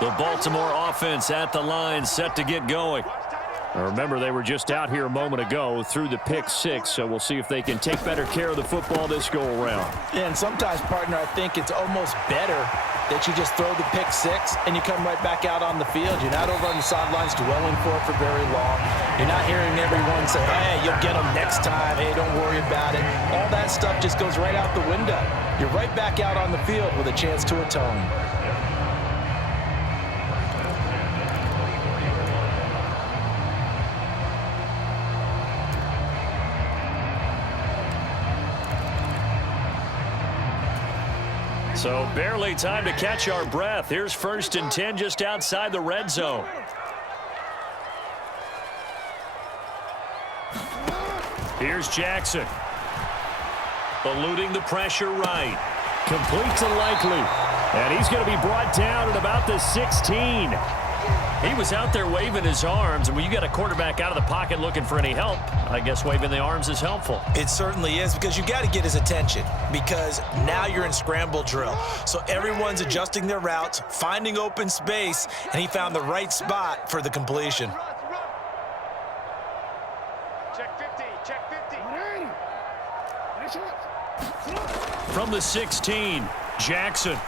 The Baltimore offense at the line, set to get going. Now remember, they were just out here a moment ago through the pick six, so we'll see if they can take better care of the football this go-around. Yeah, and sometimes, partner, I think it's almost better that you just throw the pick six and you come right back out on the field. You're not over on the sidelines dwelling for it for very long. You're not hearing everyone say, hey, you'll get them next time. Hey, don't worry about it. All that stuff just goes right out the window. You're right back out on the field with a chance to atone. So barely time to catch our breath. Here's 1st and 10 just outside the red zone. Here's Jackson. Eluding the pressure right. Complete to Likely. And he's going to be brought down at about the 16. He was out there waving his arms, and when you got a quarterback out of the pocket looking for any help, I guess waving the arms is helpful. It certainly is, because you got to get his attention, because now you're in scramble drill. So everyone's adjusting their routes, finding open space, and he found the right spot for the completion. Check 50, check 50. From the 16, Jackson.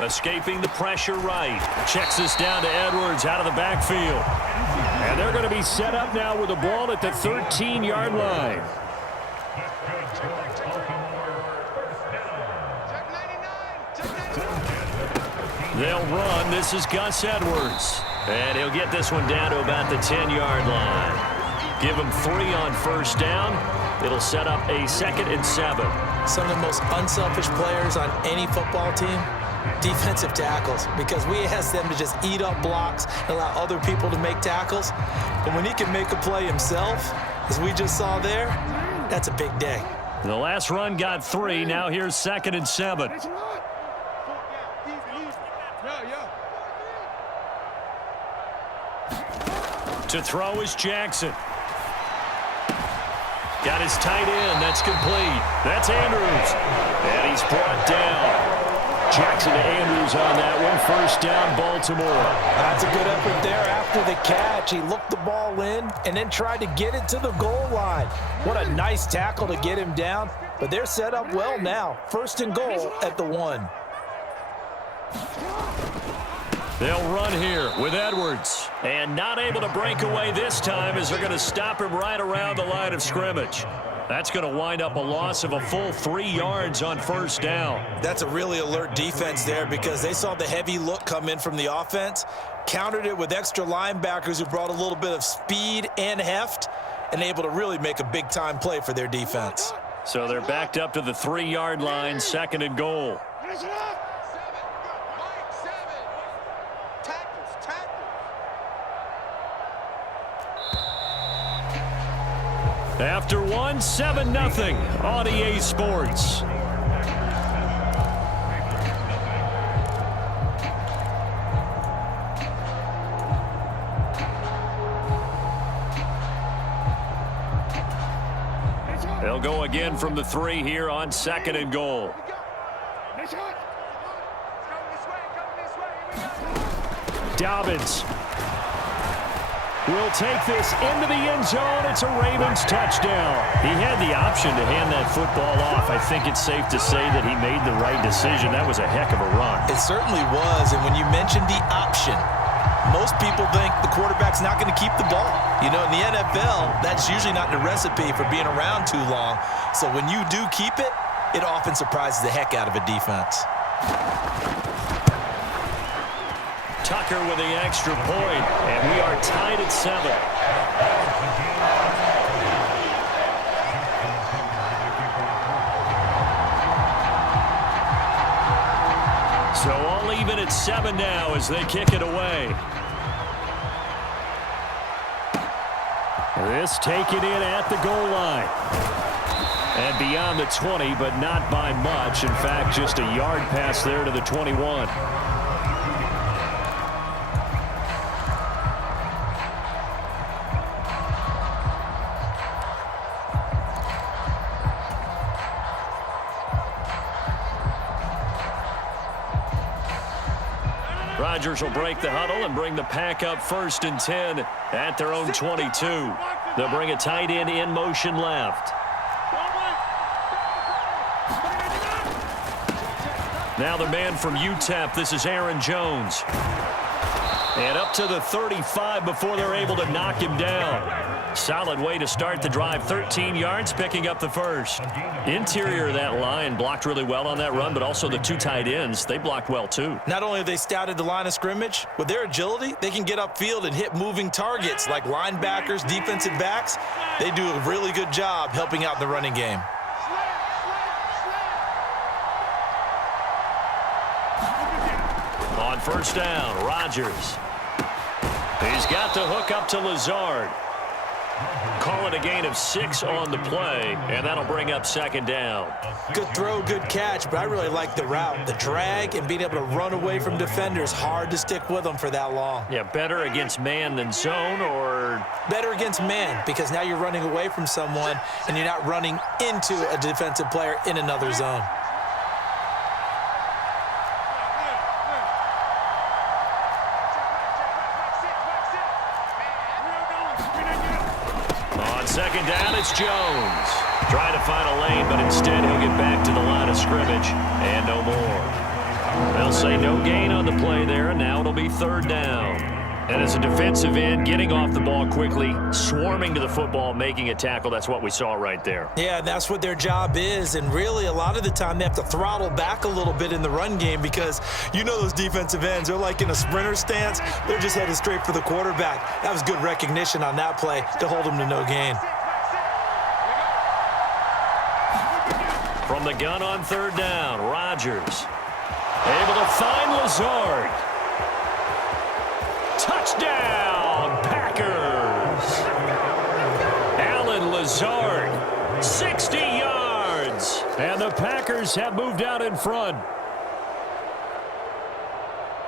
Escaping the pressure right. Checks this down to Edwards out of the backfield. And they're going to be set up now with the ball at the 13-yard line. They'll run. This is Gus Edwards. And he'll get this one down to about the 10-yard line. Give him 3 on 1st down. It'll set up a 2nd and 7. Some of the most unselfish players on any football team, defensive tackles, because we ask them to just eat up blocks and allow other people to make tackles. But when he can make a play himself, as we just saw there, that's a big day. The last run got 3. Now here's 2nd and 7. To throw is Jackson. Got his tight end. That's complete. That's Andrews. And he's brought down. Jackson to Andrews on that one. 1st down, Baltimore. That's a good effort there after the catch. He looked the ball in and then tried to get it to the goal line. What a nice tackle to get him down. But they're set up well now. 1st and goal at the 1. They'll run here with Edwards. And not able to break away this time as they're going to stop him right around the line of scrimmage. That's going to wind up a loss of a full 3 yards on 1st down. That's a really alert defense there, because they saw the heavy look come in from the offense, countered it with extra linebackers who brought a little bit of speed and heft, and able to really make a big-time play for their defense. So they're backed up to the 3-yard line, 2nd and goal. After 1, 7-0 on EA Sports. They'll go again from the 3 here on 2nd and goal. Dobbins will take this into the end zone. It's a Ravens touchdown. He had the option to hand that football off. I think it's safe to say that he made the right decision. That was a heck of a run. It certainly was. And when you mentioned the option, most people think the quarterback's not going to keep the ball. You know, in the NFL, that's usually not the recipe for being around too long. So when you do keep it, it often surprises the heck out of a defense. Tucker with the extra point, and we are tied at 7. So all even at 7 now as they kick it away. This taken in at the goal line. And beyond the 20, but not by much. In fact, just a yard pass there to the 21. Rodgers will break the huddle and bring the pack up 1st and 10 at their own 22. They'll bring a tight end in motion left. Now the man from UTEP, this is Aaron Jones. And up to the 35 before they're able to knock him down. Solid way to start the drive. 13 yards, picking up the first. Interior of that line blocked really well on that run, but also the 2 tight ends, they blocked well too. Not only have they scouted the line of scrimmage, with their agility, they can get upfield and hit moving targets like linebackers, defensive backs. They do a really good job helping out in the running game. On 1st down, Rodgers. He's got the hook up to Lazard. Call it a gain of 6 on the play, and that'll bring up 2nd down. Good throw, good catch, but I really like the route. The drag and being able to run away from defenders, hard to stick with them for that long. Yeah, better against man than zone, or? Better against man, because now you're running away from someone, and you're not running into a defensive player in another zone. On 2nd down, it's Jones. Trying to find a lane, but instead he'll get back to the line of scrimmage and no more. They'll say no gain on the play there, and now it'll be 3rd down. And as a defensive end, getting off the ball quickly, swarming to the football, making a tackle, that's what we saw right there. Yeah, that's what their job is, and really a lot of the time they have to throttle back a little bit in the run game because you know those defensive ends, they're like in a sprinter stance. They're just headed straight for the quarterback. That was good recognition on that play to hold them to no gain. From the gun on 3rd down, Rodgers able to find Lazard. Touchdown, Packers! Allen Lazard, 60 yards. And the Packers have moved out in front.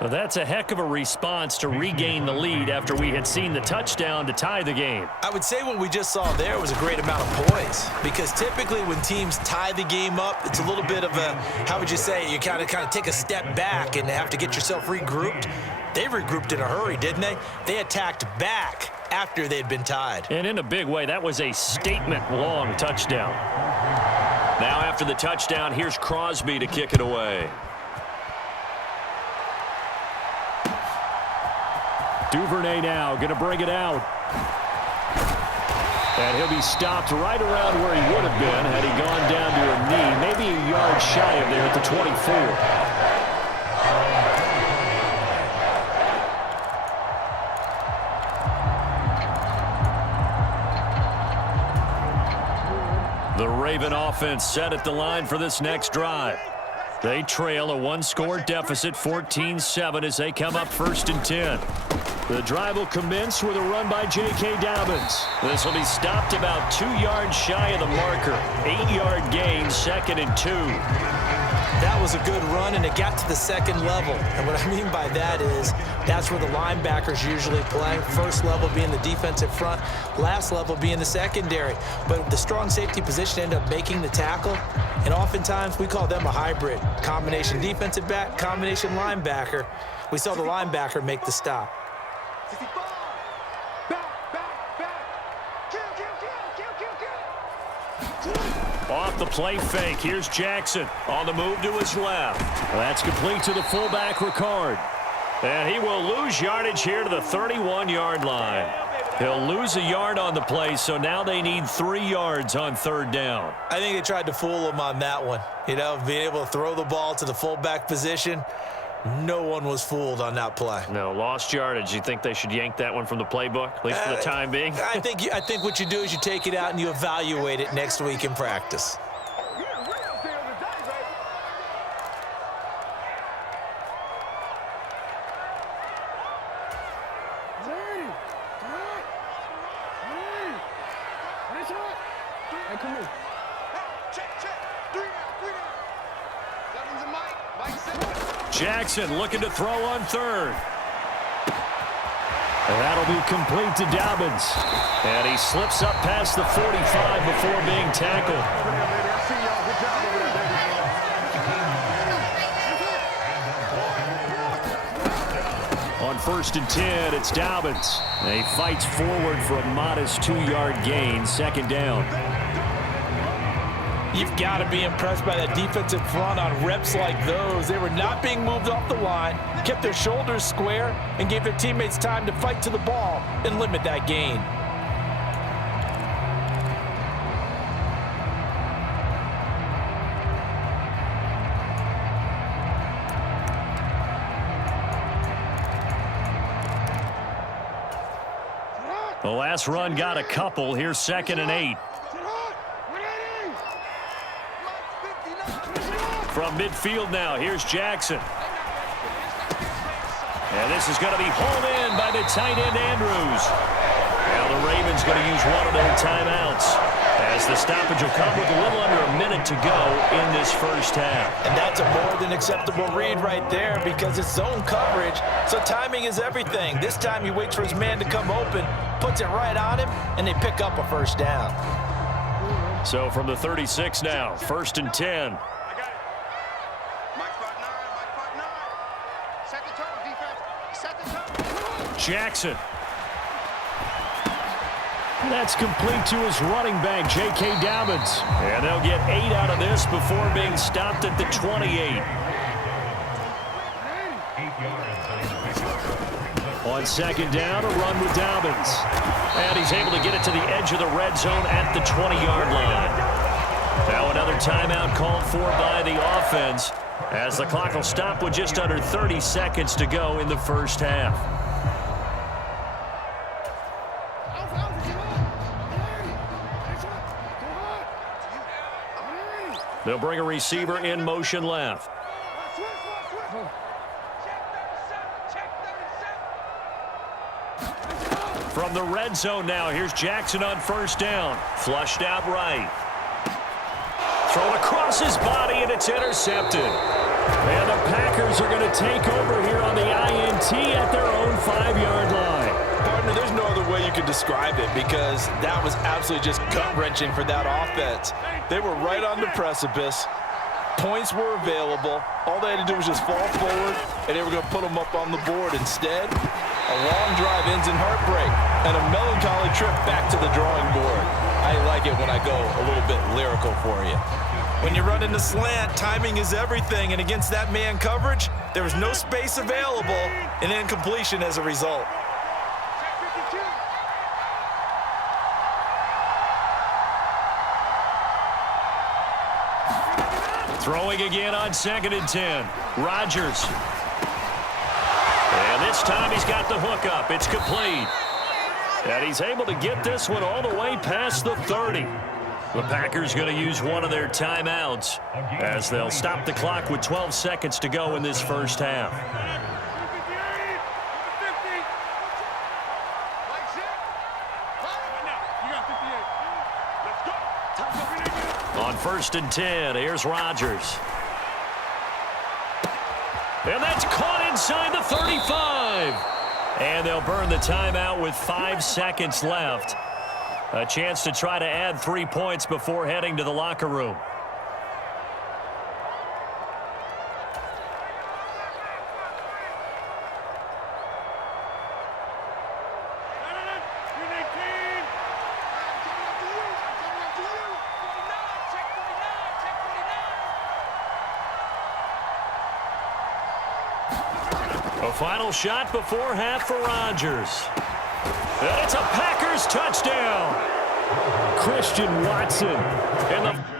Well, that's a heck of a response to regain the lead after we had seen the touchdown to tie the game. I would say what we just saw there was a great amount of poise, because typically when teams tie the game up, it's a little bit of a, how would you say, you kind of take a step back and have to get yourself regrouped. They regrouped in a hurry, didn't they? They attacked back after they'd been tied. And in a big way, that was a statement-long touchdown. Now after the touchdown, here's Crosby to kick it away. Duvernay now going to bring it out. And he'll be stopped right around where he would have been had he gone down to a knee, maybe a yard shy of there at the 24. The Raven offense set at the line for this next drive. They trail a 1-score deficit, 14-7, as they come up 1st and 10. The drive will commence with a run by J.K. Dobbins. This will be stopped about 2 yards shy of the marker. 8-yard gain, 2nd and 2. That was a good run, and it got to the 2nd level. And what I mean by that is that's where the linebackers usually play. First level being the defensive front, last level being the secondary. But the strong safety position ended up making the tackle, and oftentimes we call them a hybrid. Combination defensive back, combination linebacker. We saw the linebacker make the stop. Off the play fake, here's Jackson on the move to his left. That's complete to the fullback, Ricard. And he will lose yardage here to the 31-yard line. He'll lose a yard on the play, so now they need 3 yards on 3rd down. I think they tried to fool him on that one. You know, being able to throw the ball to the fullback position. No one was fooled on that play. No, lost yardage. You think they should yank that one from the playbook, at least for the time being? I think what you do is you take it out and you evaluate it next week in practice. Jackson looking to throw on 3rd. And that'll be complete to Dobbins. And he slips up past the 45 before being tackled. first and 10. It's Dobbins. He fights forward for a modest 2-yard gain. Second down. You've got to be impressed by that defensive front on reps like those. They were not being moved off the line, kept their shoulders square, and gave their teammates time to fight to the ball and limit that gain. The last run got a couple. Here's 2nd and 8. From midfield now, here's Jackson. And this is going to be hauled in by the tight end, Andrews. Now the Ravens going to use one of their timeouts, as the stoppage will come with a little under a minute to go in this first half. And that's a more than acceptable read right there, because it's zone coverage, so timing is everything. This time he waits for his man to come open, puts it right on him, and they pick up a first down. So from the 36 now, 1st and 10. Jackson. That's complete to his running back, J.K. Dobbins. And they'll get 8 out of this before being stopped at the 28. On 2nd down, a run with Dobbins. And he's able to get it to the edge of the red zone at the 20-yard line. Now another timeout called for by the offense, as the clock will stop with just under 30 seconds to go in the first half. They'll bring a receiver in motion left. From the red zone now, here's Jackson on 1st down. Flushed out right. Thrown across his body, and it's intercepted. And the Packers are going to take over here on the INT at their own 5-yard line. Partner, there's no other way you could describe it, because that was absolutely just gut-wrenching for that offense. They were right on the precipice. Points were available. All they had to do was just fall forward, and they were going to put them up on the board. Instead, a long drive ends in heartbreak and a melancholy trip back to the drawing board. I like it when I go a little bit lyrical for you. When you run in the slant, timing is everything, and against that man coverage, there was no space available, and incompletion as a result. Throwing again on 2nd and 10. Rodgers. And this time he's got the hook up. It's complete. And he's able to get this one all the way past the 30. The Packers going to use one of their timeouts, as they'll stop the clock with 12 seconds to go in this first half. On 1st and 10, here's Rodgers. And that's caught inside the 35. And they'll burn the timeout with 5 seconds left. A chance to try to add 3 points before heading to the locker room. A final shot before half for Rodgers. And it's a Packers touchdown. Christian Watson. And the